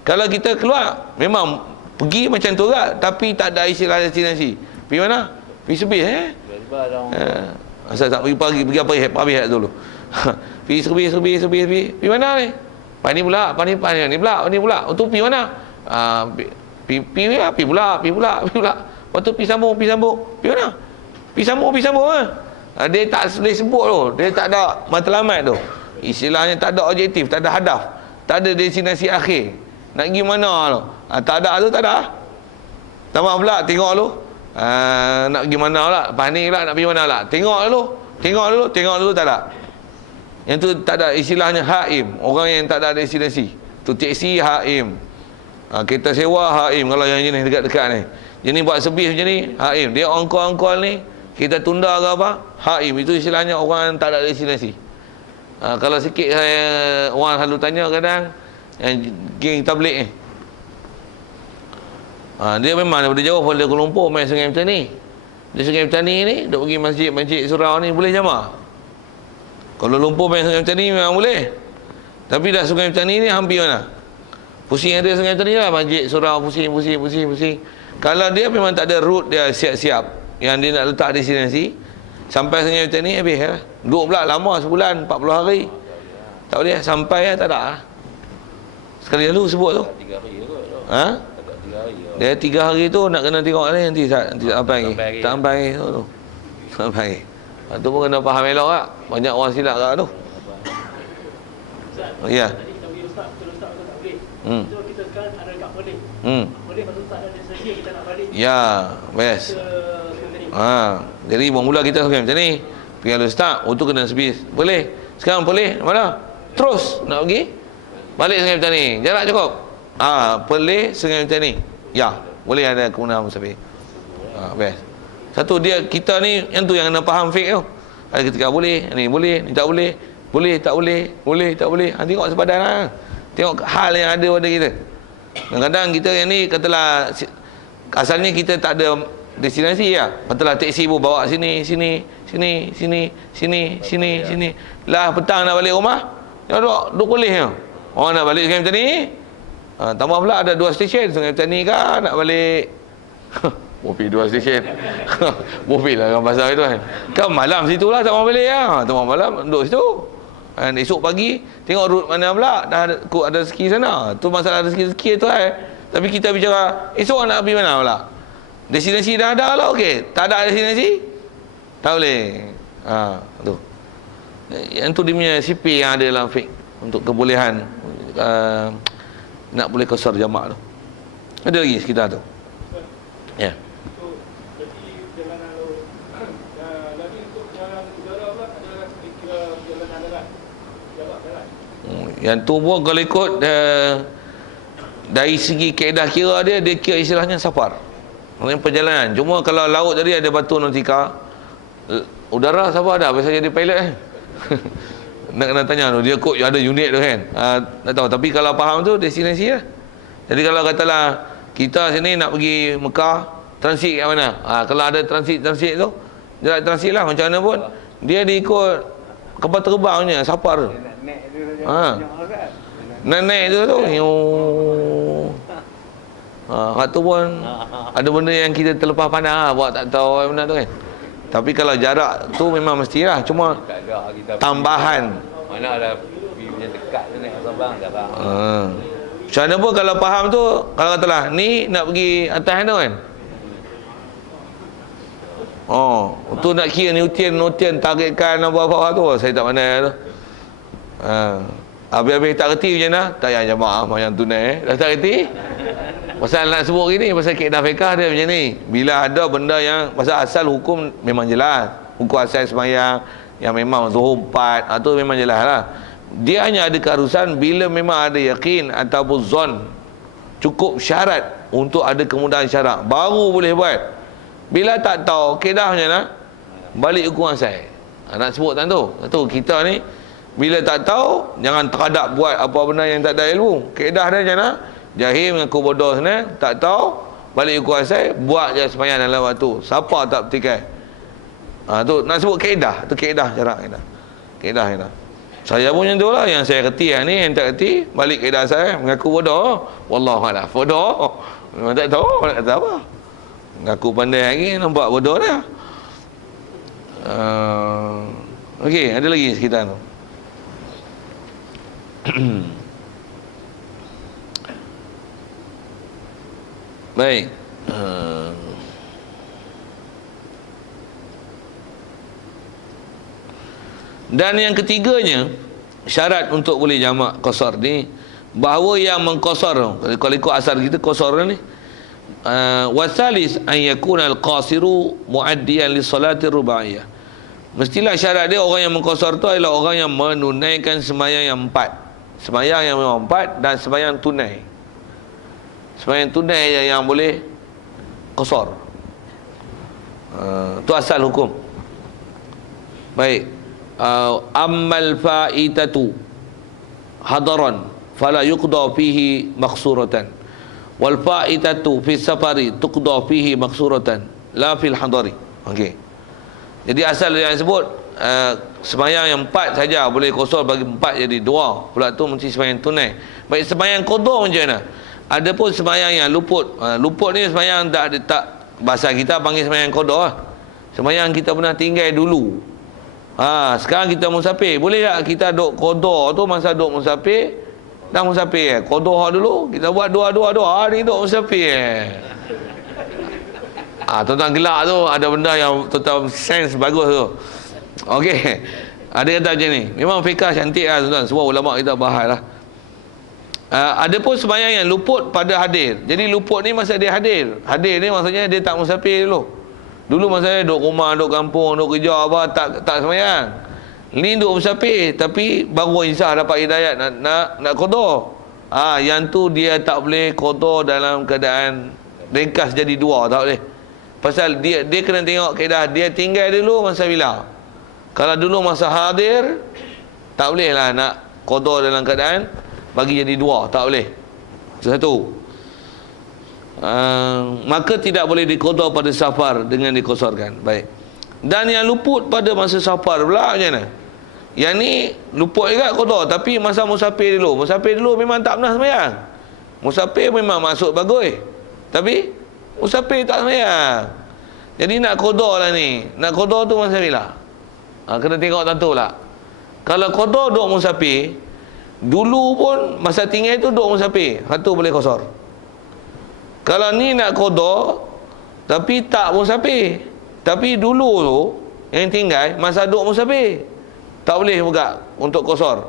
Kalau kita keluar memang pergi macam tu juga tapi tak ada istilah destinasi. Pergi mana? Pergi sebis asal tak pergi apa habis dulu. Pergi sebis. Pergi mana ni? Pani pula. Untuk pergi mana? Pergi pula. Lepas tu pergi sambung. Pergi mana? Pergi sambung dia tak boleh sebut tu. Dia tak ada matlamat tu. Istilahnya tak ada objektif, tak ada hadaf, tak ada destinasi akhir. Nak pergi mana tu? Tak ada tu, tak ada. Tambah pula tengok tu. Nak pergi mana pula? Panik pula nak pergi mana pula? Tengok dulu tak ada. Yang tu tak ada istilahnya haim. Orang yang tak ada destinasi. Tu teksi haim. Kereta sewa haim kalau yang jenis dekat-dekat ni. Jenis buat servis macam ni haim. Dia on-call ni kita tunda ke apa? Haim. Itu istilahnya orang yang tak ada destinasi. Kalau sikit saya orang selalu tanya kadang yang geng tabligh ni. Dia memang daripada jauh pada Kuala Lumpur main Sungai Petani. Di Sungai Petani ni duk pergi masjid surau ni boleh jamaah. Kuala Lumpur main Sungai Petani memang boleh. Tapi dah Sungai Petani ni hampir mana? Pusing ada Sungai Petani lah, masjid surau pusing. Kalau dia memang tak ada route dia siap-siap yang dia nak letak destinasi sampai Sungai Petani habis lah. Duduk pula lama sebulan 40 hari. Tak boleh sampai tak ada. Sekali lalu sebut tu. 3 hari kot. Dia 3 hari tu nak kena tengok ni nanti sampai lagi. Tak sampai tu. Sampai. Tu pun kena faham elok tak. Banyak orang silap kat tu. Ya. Tadi kita bagi ustaz tak boleh. So kita sekarang ada dekat boleh. Boleh pasal ustaz ada sendiri kita nak balik. Ya, best. Jadi mula kita macam ni. Pergi Ustaz, tu kena servis. Boleh. Sekarang boleh. Mana? Terus nak pergi balik Sungai Petani. Jarak cukup. Boleh Sungai Petani. Ya, boleh ada kemudahan musafir. Best. Satu dia kita ni yang tu yang kena faham fiqh tu. Ada ketika boleh, ni tak boleh. Boleh, tak boleh. Boleh, tak boleh. Tengok sepadan lah. Tengok hal yang ada pada kita. Kadang-kadang kita yang ni katalah asalnya kita tak ada destinasi lah. Katalah teksi pun bawa sini. Lah petang nak balik rumah, ya duk boleh je. Orang nak balik Sungai Petani. Tambah pula ada 2 stesen. Sungai Petani kan nak balik. Bopi 2 stesen. Bopi lah kan pasal itu kan. Kan malam situ lah tak mau balik lah. Tengah malam duduk situ. Esok pagi tengok rut mana pula dah ada rezeki sana. Tu masalah rezeki tu Tapi kita bicara esok nak pergi mana pula. Destinasi dah ada lah, okey. Tak ada destinasi tak boleh. Tu. Yang tu dia punya CP yang ada dalam fiqh untuk kebolehan nak boleh qasar jamak tu. Ada lagi sekitar tu. Ya. Yang tu pun kalau ikut dari segi kaedah kira dia kira istilahnya safar. Maksudnya perjalanan. Cuma kalau laut tadi ada batu nautika, udara safar dah biasa jadi pilot nak kena tanya tu, dia kod ada unit tu kan. Tak tahu, tapi kalau faham tu destinasi lah. Jadi kalau katalah kita sini nak pergi Mekah, transit kat mana? Kalau ada transit tu, jalan transit lah macam mana pun. Dia diikut kapal terbangnya, safar tu. Naik tu kat tu pun ada benda yang kita terlepas pandang buat tak tahu benda tu kan. Tapi kalau jarak tu memang mestilah, cuma tambahan. Mana ada punya dekat tu naik terbang jarang. Macam mana pun kalau faham tu, kalau katalah ni nak pergi atas tu kan. Tu nak kira Newton tarikkan apa-apa tu saya tak pandai tu. Habis-habis tak reti macam mana? Tak payah jamaah macam tunai dah tak reti. Pasal nak sebut gini, pasal kaedah fiqah dia macam ni. Bila ada benda yang pasal asal hukum memang jelas. Hukum asal sembahyang yang memang zuhur 4 tu memang jelas lah. Dia hanya ada keharusan bila memang ada yakin ataupun zon, cukup syarat untuk ada kemudahan syarak baru boleh buat. Bila tak tahu kaedah macam mana, balik hukum asal. Nak sebut tak tu kita ni bila tak tahu, jangan terhadap buat apa benda yang tak ada ilmu. Kaedah dia macam mana? Jahil mengaku bodoh sana, tak tahu, balik hukum asal, buat je sembahyang dalam waktu. Siapa tak petikai? Tu nak sebut kaedah, tu kaedah syarak kita. Kaedah. Saya pun macam tu lah, yang saya reti ni, yang tak reti, balik kaedah saya, mengaku bodoh. Wallahualam, bodoh. Memang tak tahu, nak kata apa. Mengaku pandai lagi, nampak bodoh dah. Okey, ada lagi sekitar tu. Baik. Dan yang ketiganya, syarat untuk boleh jamak qasar ni, bahawa yang mengqasar, kalau ikut asal kita qasar ni, wasalis an yakuna al-qasiru muaddiyan li salati rubaiyah. Mestilah syarat dia orang yang mengqasar tu adalah orang yang menunaikan sembahyang yang 4. Sembahyang yang memang 4 dan sembahyang tunai. Sembahyang tunai je yang boleh qasar. Tu asal hukum. Baik. Ammal fa'itatu hadaran fala yuqda fihi maqsuratan wal fa'itatu fi safari tuqda fihi maqsuratan la fil hadari. Okey. Jadi asal yang sebut sembahyang yang 4 saja boleh qasar, bagi 4 jadi 2. Pula tu mesti sembahyang tunai. Baik, sembahyang qada macam mana? Ada pun sembahyang yang luput. Luput ni sembahyang tak bahasa kita panggil sembahyang qada lah. Sembahyang kita pernah tinggal dulu. Sekarang kita musafir. Boleh tak kita duk qada tu masa duk musafir? Dah musafir qada dulu, kita buat dua. Ni duk musafir. Tuan-tuan gelak tu ada benda yang tuan-tuan sense bagus tu. Okey. Ada kata macam ni. Memang fiqah cantik lah tuan-tuan. Semua ulama kita bahas lah. Ada pun sembahyang yang luput pada hadir. Jadi luput ni masa dia hadir. Hadir ni maksudnya dia tak musafir dulu. Dulu masa dia duduk rumah, duduk kampung, duduk kerja apa, tak sembahyang. Ni duduk musafir tapi baru insya dapat hidayat nak qada. Yang tu dia tak boleh qada dalam keadaan ringkas jadi 2, tak boleh. Pasal dia kena tengok kaedah dia tinggal dulu masa bila. Kalau dulu masa hadir, tak boleh lah nak qada dalam keadaan bagi jadi dua, tak boleh. Satu. Maka tidak boleh diqada pada safar dengan dikosarkan. Baik. Dan yang luput pada masa safar pula macam mana? Yang ni luput juga qada, tapi masa musafir dulu. Musafir dulu memang tak pernah sembahyang. Musafir memang masuk bagus, tapi musafir tak sembahyang. Jadi nak qada lah ni. Nak qada tu masa bila? Kena tengok tentu lah. Kalau qada duk musafir, dulu pun masa tinggal tu duk musafir, satu boleh qasar. Kalau ni nak qada tapi tak musafir, tapi dulu tu yang tinggal masa duk musafir, tak boleh juga untuk qasar.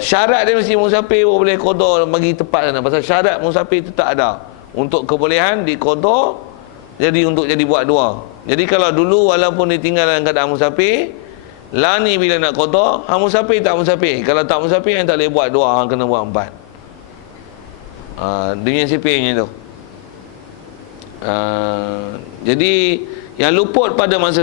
Syarat dia mesti musafir pun boleh qada bagi tepat sana. Pasal syarat musafir tu tak ada untuk kebolehan di qada, jadi untuk jadi buat dua. Jadi kalau dulu walaupun ditinggal dalam keadaan musafir, lah ni bila nak qada, hang musafir tak musafir. Kalau tak musafir, hang tak boleh buat dua, hang kena buat empat. Dengan sipirnya tu. Jadi yang luput pada masa